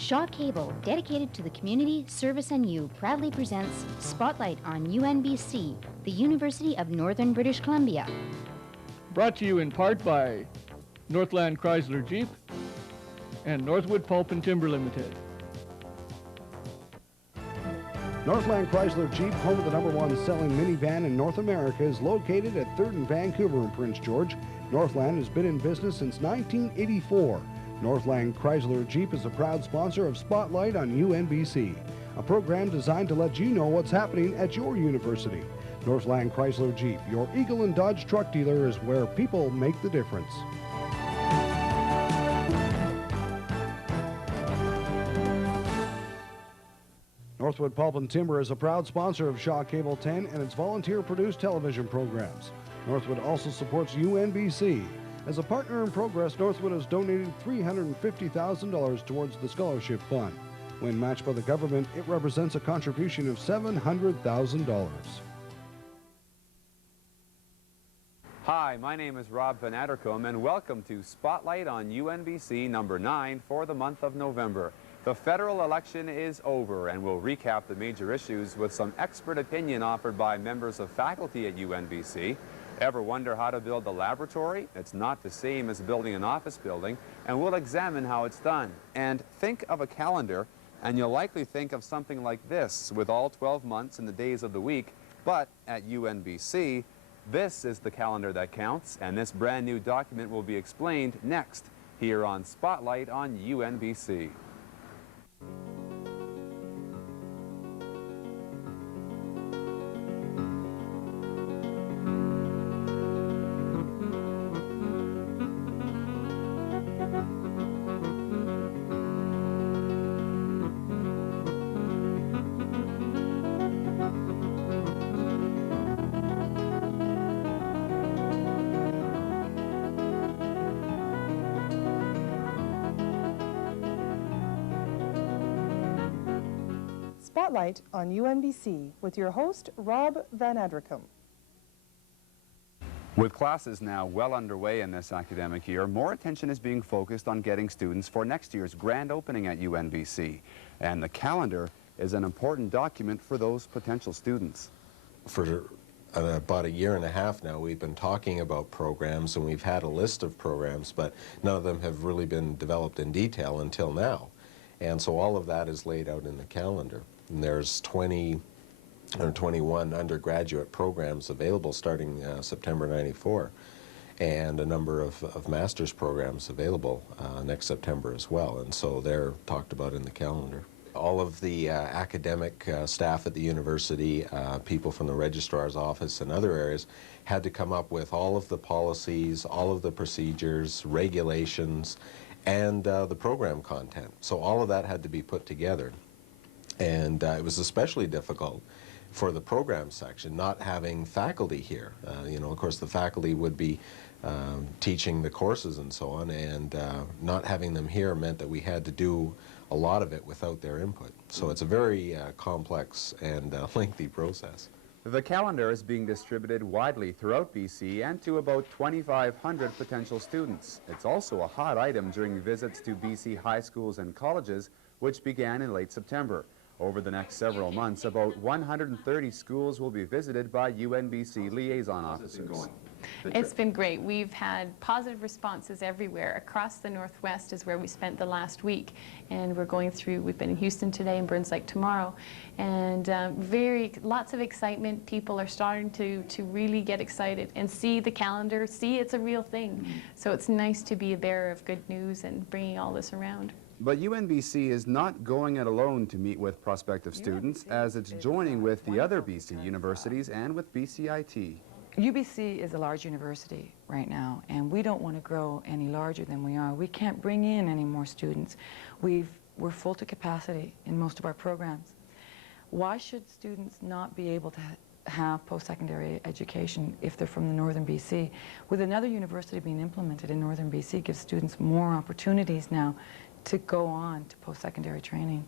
Shaw Cable, dedicated to the community, service, and you, proudly presents Spotlight on UNBC, the University of Northern British Columbia. Brought to you in part by Northland Chrysler Jeep and Northwood Pulp and Timber Limited. Northland Chrysler Jeep, home of the #1 selling minivan in North America, is located at 3rd and Vancouver in Prince George. Northland has been in business since 1984. Northland Chrysler Jeep is a proud sponsor of Spotlight on UNBC, a program designed to let you know what's happening at your university. Northland Chrysler Jeep, your Eagle and Dodge truck dealer, is where people make the difference. Northwood Pulp and Timber is a proud sponsor of Shaw Cable 10 and its volunteer-produced television programs. Northwood also supports UNBC. As a partner in progress, Northwood has donated $350,000 towards the scholarship fund. When matched by the government, it represents a contribution of $700,000. Hi, my name is Rob Van Addercombe, and welcome to Spotlight on UNBC number 9 for the month of November. The federal election is over, and we'll recap the major issues with some expert opinion offered by members of faculty at UNBC. Ever wonder how to build a laboratory? It's not the same as building an office building, and we'll examine how it's done. And think of a calendar, and you'll likely think of something like this, with all 12 months and the days of the week. But at UNBC, this is the calendar that counts, and this brand new document will be explained next, here on Spotlight on UNBC. Spotlight on UNBC with your host, Rob Van Addercombe. With classes now well underway in this academic year, more attention is being focused on getting students for next year's grand opening at UNBC. And the calendar is an important document for those potential students. For about a year and a half now, we've been talking about programs, and we've had a list of programs, but none of them have really been developed in detail until now. And so all of that is laid out in the calendar. And there's 20 or 21 undergraduate programs available starting September '94, and a number of master's programs available next September as well. And so they're talked about in the calendar. All of the academic staff at the university, people from the Registrar's office and other areas, had to come up with all of the policies, all of the procedures, regulations, and the program content. So all of that had to be put together. And it was especially difficult for the program section, not having faculty here. You know, of course, the faculty would be teaching the courses and so on, and not having them here meant that we had to do a lot of it without their input. So it's a very complex and lengthy process. The calendar is being distributed widely throughout BC and to about 2,500 potential students. It's also a hot item during visits to BC high schools and colleges, which began in late September. Over the next several months, about 130 schools will be visited by UNBC Liaison Officers. It's been great. We've had positive responses everywhere. Across the Northwest is where we spent the last week, and we're going through, we've been in Houston today and Burns Lake tomorrow, and lots of excitement. People are starting to really get excited and see the calendar, see it's a real thing. So it's nice to be a bearer of good news and bringing all this around. But UNBC is not going it alone to meet with prospective students, as it's joining with the other BC universities and with BCIT. UBC is a large university right now, and we don't want to grow any larger than we are. We can't bring in any more students. We're full to capacity in most of our programs. Why should students not be able to have post-secondary education if they're from the Northern BC? With another university being implemented in Northern BC, gives students more opportunities now to go on to post-secondary training.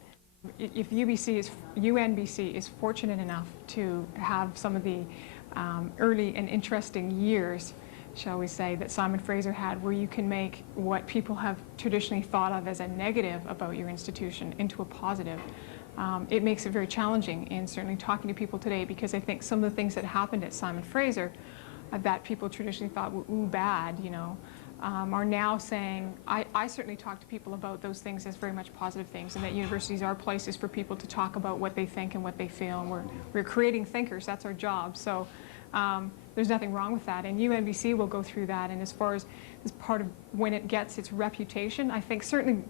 If UNBC is fortunate enough to have some of the early and interesting years shall we say, that Simon Fraser had, where you can make what people have traditionally thought of as a negative about your institution into a positive. It makes it very challenging in certainly talking to people today, because I think some of the things that happened at Simon Fraser that people traditionally thought were ooh bad, you know, are now saying, I certainly talk to people about those things as very much positive things, and that universities are places for people to talk about what they think and what they feel, and we're creating thinkers, that's our job. So there's nothing wrong with that, and UNBC will go through that, and as far as part of when it gets its reputation, I think certainly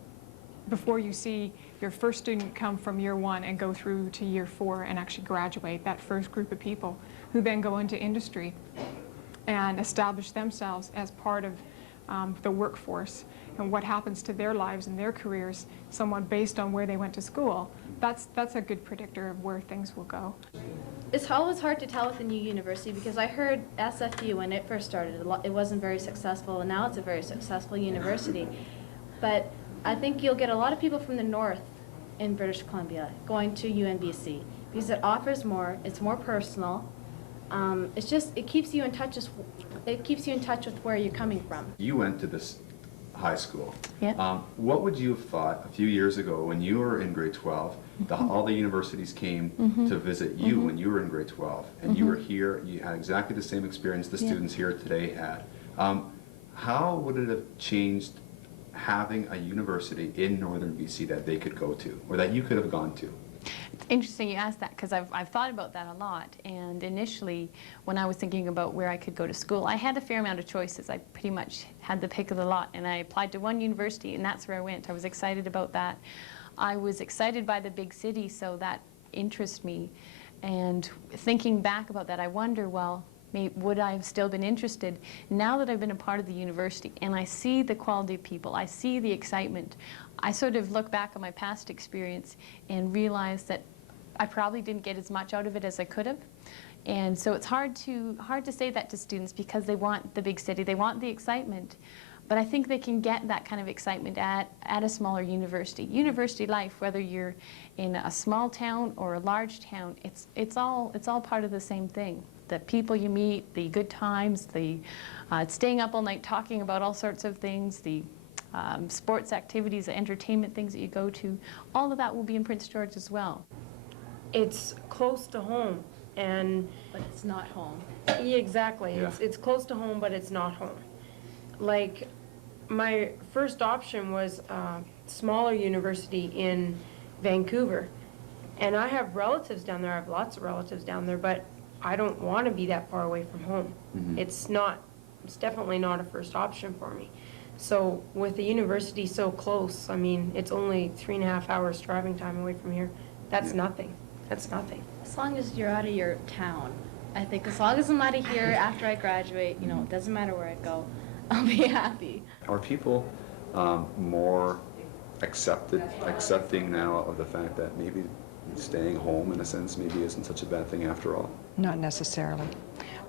before you see your first student come from year 1 and go through to year 4 and actually graduate, that first group of people who then go into industry and establish themselves as part of the workforce, and what happens to their lives and their careers, somewhat based on where they went to school, that's a good predictor of where things will go. It's always hard to tell with a new university, because I heard SFU when it first started, it wasn't very successful, and now it's a very successful university. But I think you'll get a lot of people from the north in British Columbia going to UNBC, because it offers more, it's more personal. It's just, it keeps you in touch with where you're coming from. You went to this high school. Yeah. What would you have thought a few years ago when you were in grade 12, all the universities came to visit you when you were in grade 12, and you were here, you had exactly the same experience the students here today had. How would it have changed having a university in northern BC that they could go to, or that you could have gone to? It's interesting you asked that, because I've thought about that a lot, and initially when I was thinking about where I could go to school, I had a fair amount of choices. I pretty much had the pick of the lot, and I applied to one university, and that's where I went. I was excited about that. I was excited by the big city, so that interested me, and thinking back about that, I wonder, well, would I have still been interested now that I've been a part of the university and I see the quality of people, I see the excitement. I sort of look back on my past experience and realize that I probably didn't get as much out of it as I could have. And so it's hard to say that to students, because they want the big city, they want the excitement. But I think they can get that kind of excitement at a smaller university. University life, whether you're in a small town or a large town, it's all part of the same thing. The people you meet, the good times, the staying up all night talking about all sorts of things, the sports activities, the entertainment things that you go to, all of that will be in Prince George as well. It's close to home, and But it's not home. yeah, exactly. Yeah. It's close to home, but it's not home. Like, my first option was a smaller university in Vancouver, and I have relatives down there. I have lots of relatives down there, but I don't want to be that far away from home. It's definitely not a first option for me. So with the university so close, I mean, it's only 3.5 hours driving time away from here. That's nothing. That's nothing. As long as you're out of your town, I think as long as I'm out of here after I graduate, you know, it doesn't matter where I go, I'll be happy. Are people more accepting now of the fact that maybe staying home, in a sense, maybe isn't such a bad thing after all? Not necessarily.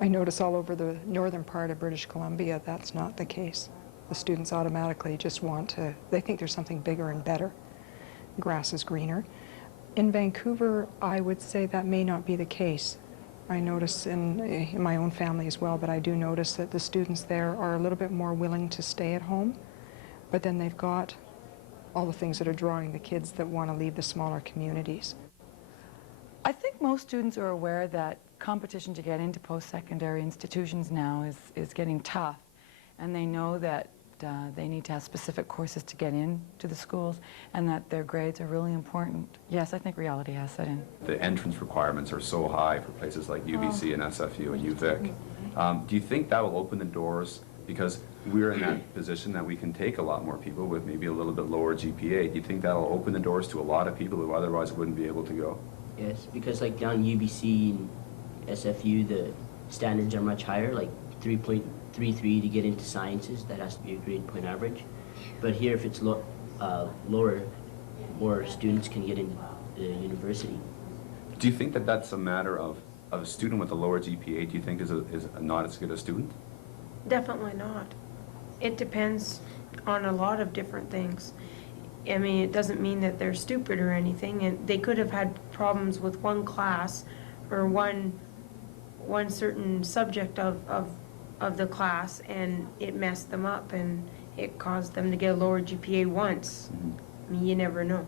I notice all over the northern part of British Columbia that's not the case. The students automatically just they think there's something bigger and better. Grass is greener. In Vancouver, I would say that may not be the case. I notice in my own family as well, but I do notice that the students there are a little bit more willing to stay at home, but then they've got all the things that are drawing the kids that want to leave the smaller communities. I think most students are aware that competition to get into post-secondary institutions now is getting tough, and they know that they need to have specific courses to get into the schools, and that their grades are really important. Yes, I think reality has set in. The entrance requirements are so high for places like UBC and SFU and UVic. Do you think that will open the doors, because we're in that position that we can take a lot more people with maybe a little bit lower GPA? Do you think that'll open the doors to a lot of people who otherwise wouldn't be able to go? Yes, because like down UBC and SFU, the standards are much higher, like 3.33 to get into sciences. That has to be a grade point average. But here, if it's lower, more students can get into the university. Do you think that that's a matter of a student with a lower GPA, do you think is not as good a student? Definitely not. It depends on a lot of different things. I mean, it doesn't mean that they're stupid or anything, and they could have had problems with one class or one certain subject of of the class, and it messed them up, and it caused them to get a lower GPA once. I mean, you never know.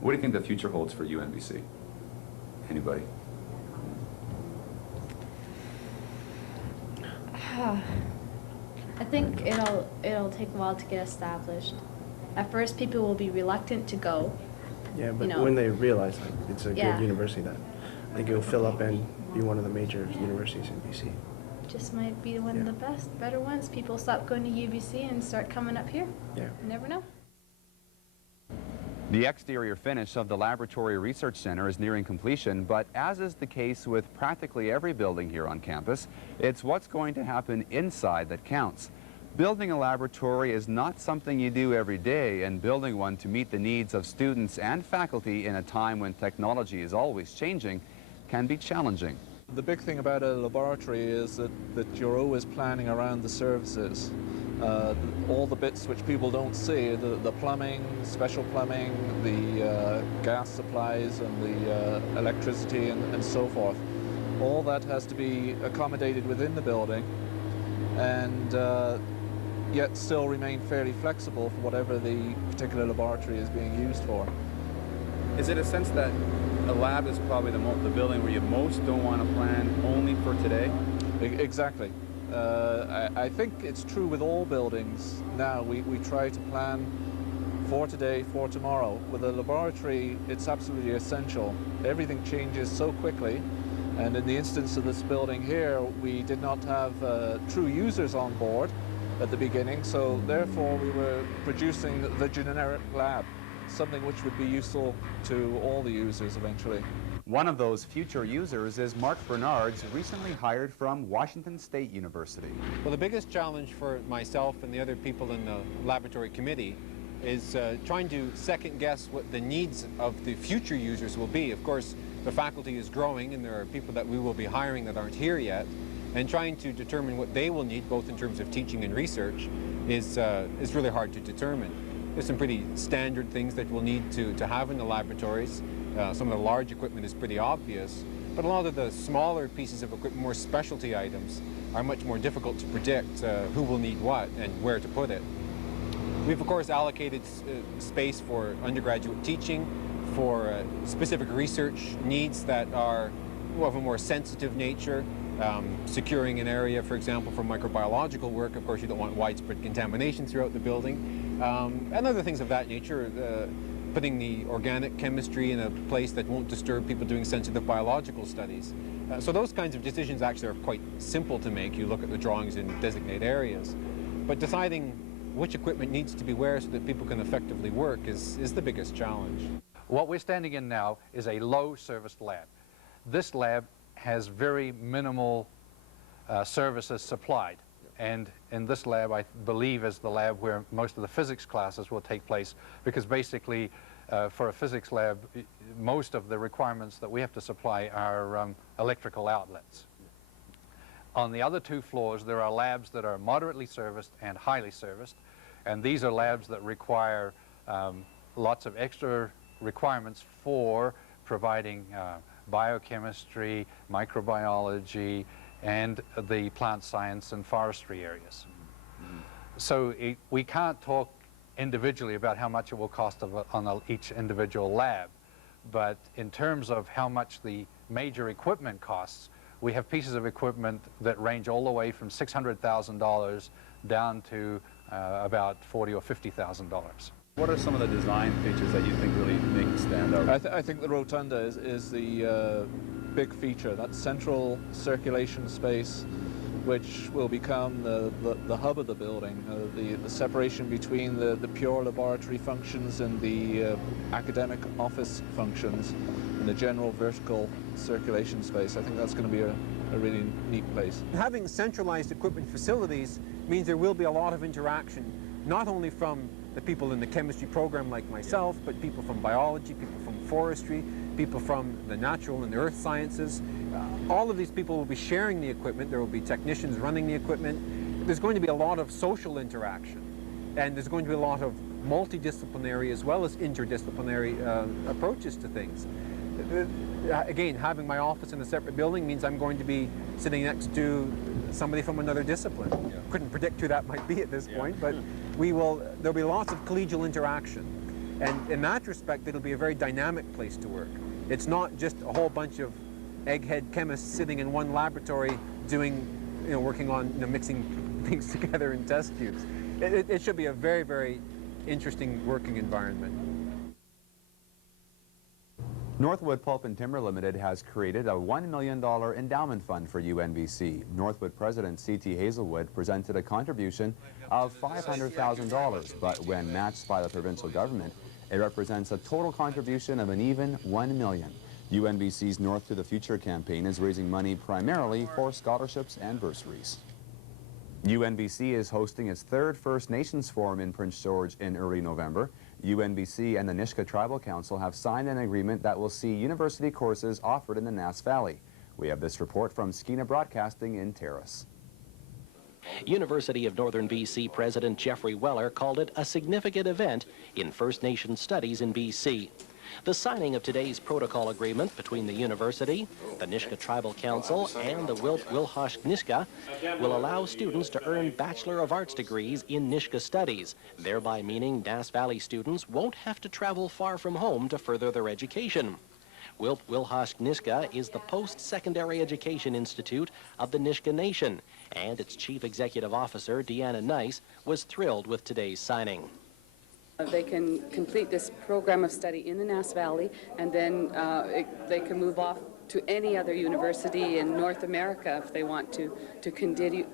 What do you think the future holds for UNBC? Anybody? I think it'll take a while to get established. At first, people will be reluctant to go. Yeah, but you know. when they realize like, it's a Yeah. good university, that I think it will fill up and be one of the major universities in BC. Just might be one of the better ones. People stop going to UBC and start coming up here. Yeah. You never know. The exterior finish of the Laboratory Research Center is nearing completion, but as is the case with practically every building here on campus, it's what's going to happen inside that counts. Building a laboratory is not something you do every day, and building one to meet the needs of students and faculty in a time when technology is always changing can be challenging. The big thing about a laboratory is that you're always planning around the services. All the bits which people don't see, the plumbing, special plumbing, the gas supplies and the electricity and so forth. All that has to be accommodated within the building and yet still remain fairly flexible for whatever the particular laboratory is being used for. Is it a sense that a lab is probably the building where you most don't want to plan only for today? Exactly. I think it's true with all buildings now. We try to plan for today, for tomorrow. With a laboratory, it's absolutely essential. Everything changes so quickly, and in the instance of this building here, we did not have true users on board at the beginning, so therefore we were producing the generic lab, something which would be useful to all the users eventually. One of those future users is Mark Bernards, recently hired from Washington State University. Well, the biggest challenge for myself and the other people in the laboratory committee is trying to second guess what the needs of the future users will be. Of course, the faculty is growing and there are people that we will be hiring that aren't here yet, and trying to determine what they will need, both in terms of teaching and research, is really hard to determine. There's some pretty standard things that we'll need to have in the laboratories. Some of the large equipment is pretty obvious, but a lot of the smaller pieces of equipment, more specialty items, are much more difficult to predict who will need what and where to put it. We've of course allocated space for undergraduate teaching, for specific research needs that are of a more sensitive nature. Securing an area, for example, for microbiological work. Of course, you don't want widespread contamination throughout the building. And other things of that nature. Putting the organic chemistry in a place that won't disturb people doing sensitive biological studies. So those kinds of decisions actually are quite simple to make. You look at the drawings in designate areas. But deciding which equipment needs to be where so that people can effectively work is the biggest challenge. What we're standing in now is a low-serviced lab. This lab has very minimal services supplied. And in this lab, I believe, is the lab where most of the physics classes will take place, because basically, for a physics lab, most of the requirements that we have to supply are electrical outlets. On the other two floors, there are labs that are moderately serviced and highly serviced, and these are labs that require lots of extra requirements for providing biochemistry, microbiology, and the plant science and forestry areas. So we can't talk individually about how much it will cost on each individual lab, but in terms of how much the major equipment costs, we have pieces of equipment that range all the way from $600,000 down to about $40,000 or $50,000. What are some of the design features that you think really make it stand out? I think the rotunda is the big feature, that central circulation space which will become the hub of the building, the separation between the pure laboratory functions and the academic office functions and the general vertical circulation space. I think that's going to be a really neat place. Having centralized equipment facilities means there will be a lot of interaction, not only from the people in the chemistry program like myself, but people from biology, people from forestry, people from the natural and the earth sciences. All of these people will be sharing the equipment. There will be technicians running the equipment. There's going to be a lot of social interaction, and there's going to be a lot of multidisciplinary as well as interdisciplinary approaches to things. again, having my office in a separate building means I'm going to be sitting next to somebody from another discipline. Couldn't predict who that might be at this point, but there'll be lots of collegial interaction. And in that respect, it'll be a very dynamic place to work. It's not just a whole bunch of egghead chemists sitting in one laboratory doing, working on, mixing things together in test tubes. It should be a very, very interesting working environment. Northwood Pulp and Timber Limited has created a $1 million endowment fund for UNBC. Northwood President C.T. Hazelwood presented a contribution of $500,000, but when matched by the provincial government, it represents a total contribution of an even $1 million. UNBC's North to the Future campaign is raising money primarily for scholarships and bursaries. UNBC is hosting its third First Nations Forum in Prince George in early November. UNBC and the Nisga'a Tribal Council have signed an agreement that will see university courses offered in the Nass Valley. We have this report from Skeena Broadcasting in Terrace. University of Northern BC President Geoffrey Weller called it a significant event in First Nation studies in BC. The signing of today's protocol agreement between the university, the Nisga'a Tribal Council, and the Wilhosh Nisga'a will allow students to earn Bachelor of Arts degrees in Nisga'a studies, thereby meaning Nass Valley students won't have to travel far from home to further their education. Wilhosh Nisga'a is the post-secondary education institute of the Nisga'a Nation, and its Chief Executive Officer, Deanna Nice, was thrilled with today's signing. They can complete this program of study in the Nass Valley, and then they can move off to any other university in North America if they want to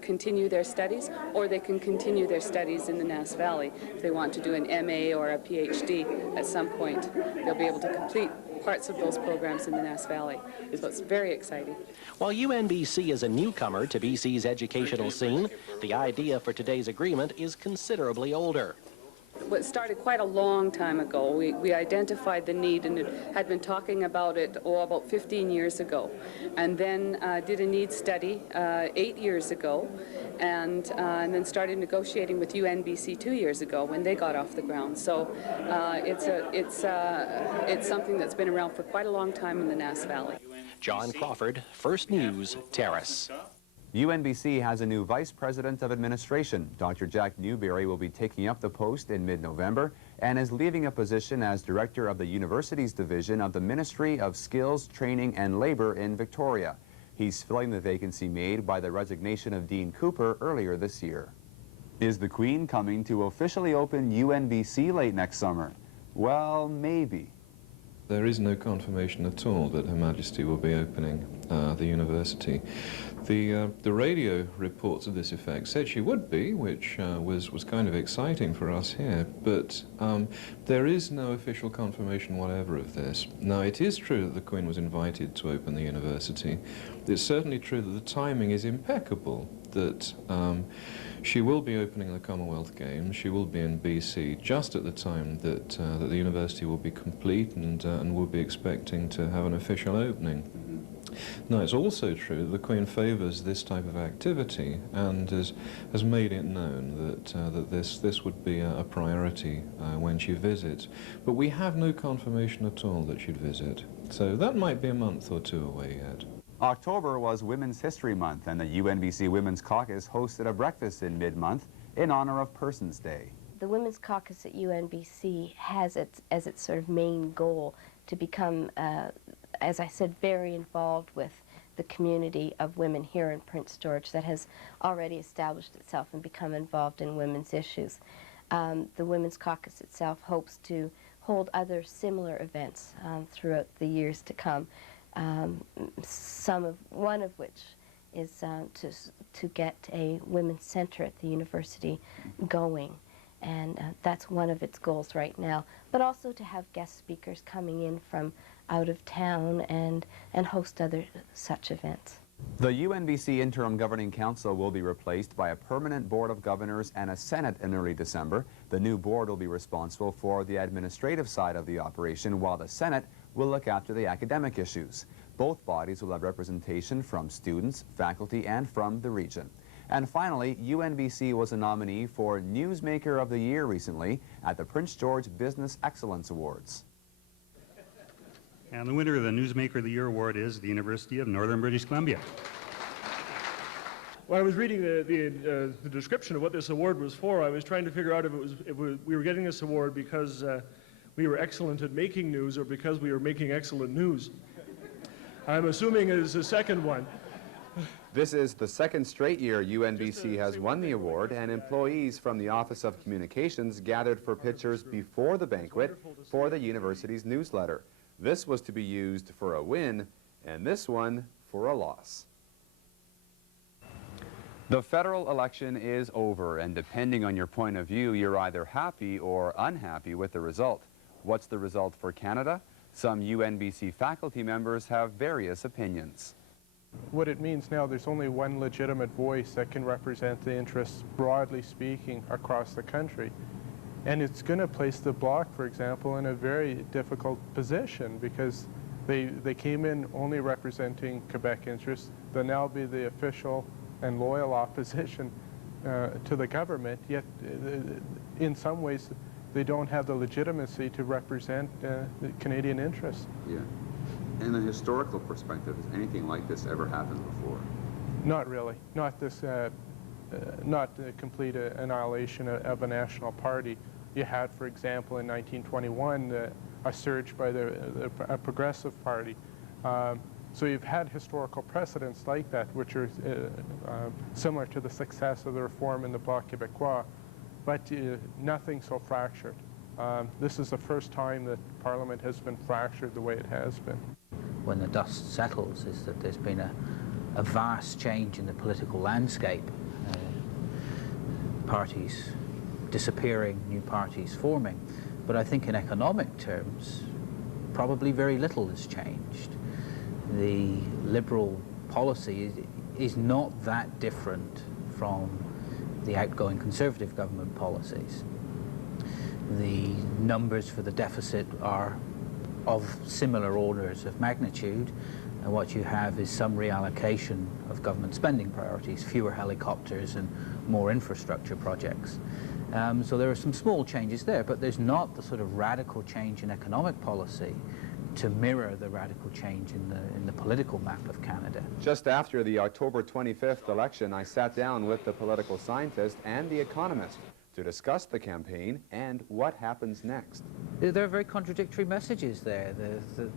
continue their studies, or they can continue their studies in the Nass Valley if they want to do an MA or a PhD at some point. They'll be able to complete parts of those programs in the Nass Valley. So it's very exciting. While UNBC is a newcomer to BC's educational scene, the idea for today's agreement is considerably older. It started quite a long time ago. We identified the need and had been talking about it, about 15 years ago. And then did a needs study 8 years ago, and then started negotiating with UNBC 2 years ago when they got off the ground. So it's something that's been around for quite a long time in the Nass Valley. John Crawford, First News, Terrace. UNBC has a new Vice President of Administration. Dr. Jack Newberry will be taking up the post in mid-November and is leaving a position as Director of the Universities Division of the Ministry of Skills, Training and Labor in Victoria. He's filling the vacancy made by the resignation of Dean Cooper earlier this year. Is the Queen coming to officially open UNBC late next summer? Well, maybe. There is no confirmation at all that Her Majesty will be opening the university. The radio reports of this effect said she would be, which was kind of exciting for us here, but there is no official confirmation whatever of this. Now, it is true that the Queen was invited to open the university. It's certainly true that the timing is impeccable, that she will be opening the Commonwealth Games. She will be in BC just at the time that, that the university will be complete and we'll be expecting to have an official opening. Now, it's also true that the Queen favours this type of activity and has made it known that this would be a priority when she visits. But we have no confirmation at all that she'd visit. So that might be a month or two away yet. October was Women's History Month, and the UNBC Women's Caucus hosted a breakfast in mid-month in honor of Persons Day. The Women's Caucus at UNBC has as its sort of main goal to become, as I said, very involved with the community of women here in Prince George that has already established itself and become involved in women's issues. The Women's Caucus itself hopes to hold other similar events throughout the years to come. One of which is to get a women's center at the university going, and that's one of its goals right now, but also to have guest speakers coming in from out of town and host other such events. The UNBC Interim Governing Council will be replaced by a permanent Board of Governors and a Senate in early December. The new board will be responsible for the administrative side of the operation, while the Senate will look after the academic issues. Both bodies will have representation from students, faculty, and from the region. And finally, UNBC was a nominee for Newsmaker of the Year recently at the Prince George Business Excellence Awards. And the winner of the Newsmaker of the Year award is the University of Northern British Columbia. When I was reading the description of what this award was for, I was trying to figure out if we were getting this award because we were excellent at making news or because we were making excellent news. I'm assuming it is the second one. This is the second straight year UNBC has won the award, and employees from the Office of Communications gathered for pictures before the banquet for the university's newsletter. This was to be used for a win, and this one for a loss. The federal election is over, and depending on your point of view, you're either happy or unhappy with the result. What's the result for Canada? Some UNBC faculty members have various opinions. What it means now, there's only one legitimate voice that can represent the interests, broadly speaking, across the country. And it's going to place the Bloc, for example, in a very difficult position because they came in only representing Quebec interests. They'll now be the official and loyal opposition to the government, yet in some ways they don't have the legitimacy to represent the Canadian interests. Yeah. In a historical perspective, has anything like this ever happened before? Not really. Not this, not the complete annihilation of a national party. You had, for example, in 1921, a surge by a progressive party. So you've had historical precedents like that, which are similar to the success of the reform in the Bloc Québécois, but nothing so fractured. This is the first time that Parliament has been fractured the way it has been. When the dust settles, is that there's been a vast change in the political landscape. Parties disappearing, new parties forming. But I think in economic terms, probably very little has changed. The Liberal policy is not that different from the outgoing Conservative government policies. The numbers for the deficit are of similar orders of magnitude, and what you have is some reallocation of government spending priorities, fewer helicopters and more infrastructure projects. So there are some small changes there, but there's not the sort of radical change in economic policy to mirror the radical change in the political map of Canada. Just after the October 25th election, I sat down with the political scientist and the economist to discuss the campaign and what happens next. There are very contradictory messages there.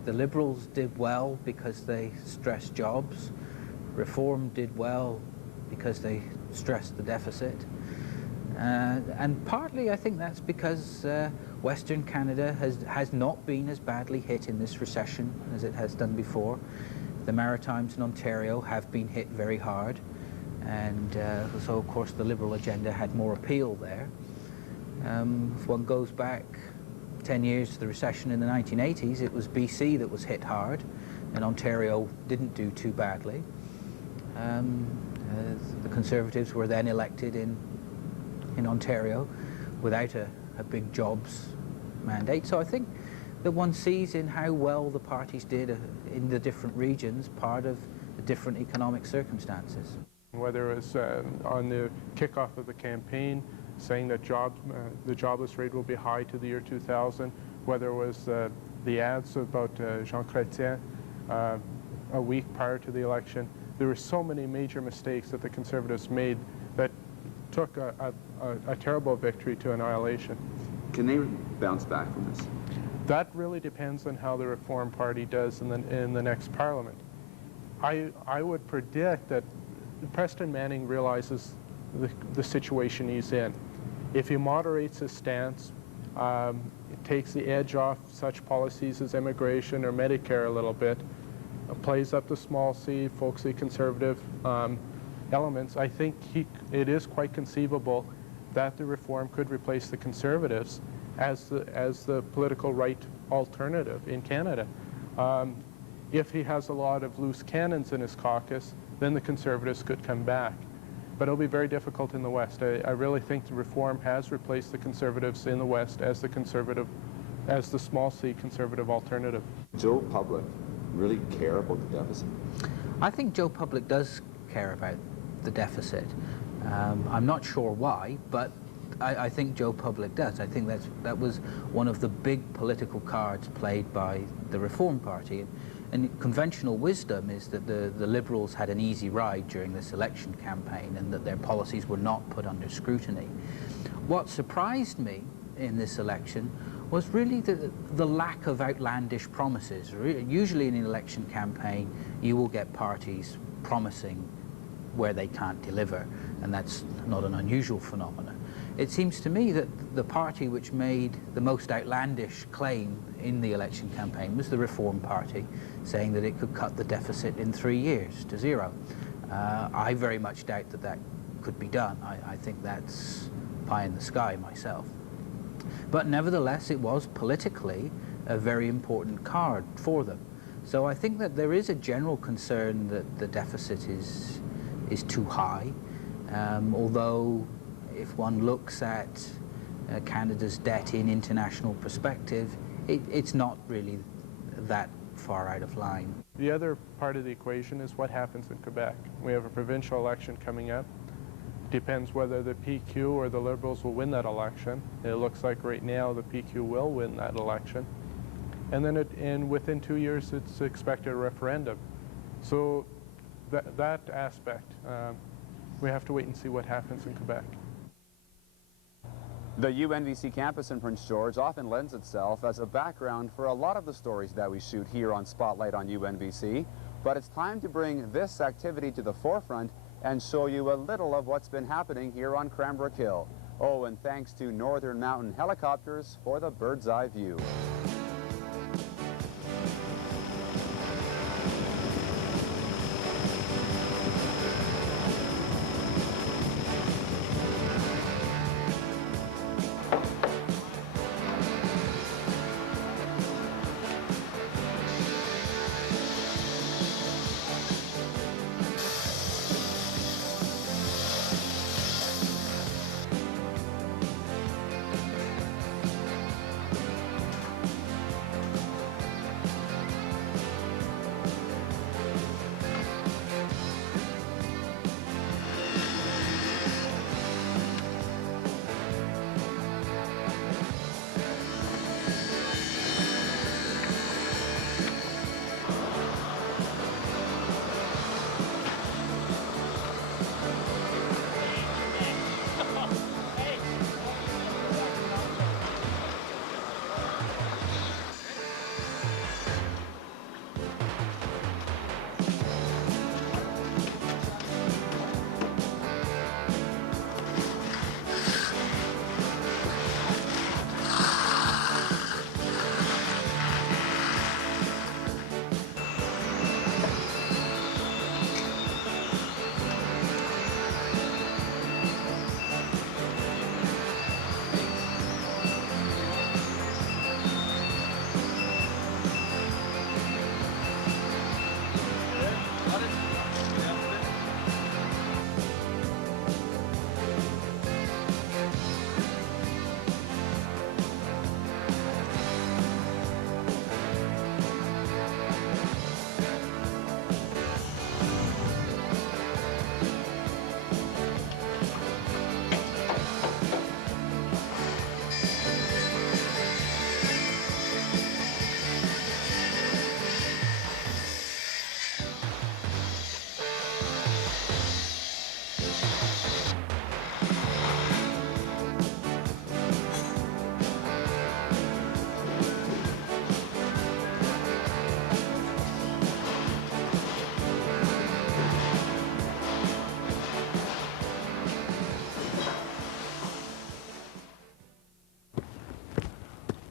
The Liberals did well because they stressed jobs. Reform did well because they stressed the deficit. And partly I think that's because Western Canada has not been as badly hit in this recession as it has done before. The Maritimes and Ontario have been hit very hard, and so of course the Liberal agenda had more appeal there. If one goes back 10 years to the recession in the 1980s, it was BC that was hit hard, and Ontario didn't do too badly. The Conservatives were then elected in Ontario without a big jobs mandate. So I think that one sees in how well the parties did in the different regions part of the different economic circumstances. Whether it was on the kickoff of the campaign saying that the jobless rate will be high to the year 2000, whether it was the ads about Jean Chrétien a week prior to the election, there were so many major mistakes that the Conservatives made that took a terrible victory to annihilation. Can they bounce back from this? That really depends on how the Reform Party does in the next Parliament. I would predict that Preston Manning realizes the situation he's in. If he moderates his stance, it takes the edge off such policies as immigration or Medicare a little bit, plays up the small c, folksy conservative elements, I think it is quite conceivable that the Reform could replace the Conservatives as the political right alternative in Canada. If he has a lot of loose cannons in his caucus, then the Conservatives could come back. But it'll be very difficult in the West. I really think the Reform has replaced the Conservatives in the West as the small c Conservative alternative. Joe Public really care about the deficit? I think Joe Public does care about the deficit. I'm not sure why, but I think Joe Public does. I think that was one of the big political cards played by the Reform Party. And conventional wisdom is that the Liberals had an easy ride during this election campaign and that their policies were not put under scrutiny. What surprised me in this election was really the lack of outlandish promises. Usually in an election campaign, you will get parties promising where they can't deliver, and that's not an unusual phenomenon. It seems to me that the party which made the most outlandish claim in the election campaign was the Reform Party, saying that it could cut the deficit in 3 years to 0. I very much doubt that that could be done. I think that's pie in the sky myself. But nevertheless, it was politically a very important card for them. So I think that there is a general concern that the deficit is too high, although if one looks at Canada's debt in international perspective, it's not really that far out of line. The other part of the equation is what happens in Quebec. We have a provincial election coming up. Depends whether the PQ or the Liberals will win that election. It looks like right now the PQ will win that election. And then within 2 years, it's expected a referendum. So that aspect, we have to wait and see what happens in Quebec. The UNBC campus in Prince George often lends itself as a background for a lot of the stories that we shoot here on Spotlight on UNBC, but it's time to bring this activity to the forefront and show you a little of what's been happening here on Cranbrook Hill. Oh, and thanks to Northern Mountain Helicopters for the bird's eye view.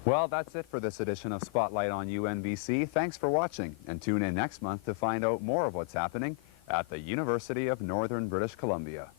Well, that's it for this edition of Spotlight on UNBC. Thanks for watching, and tune in next month to find out more of what's happening at the University of Northern British Columbia.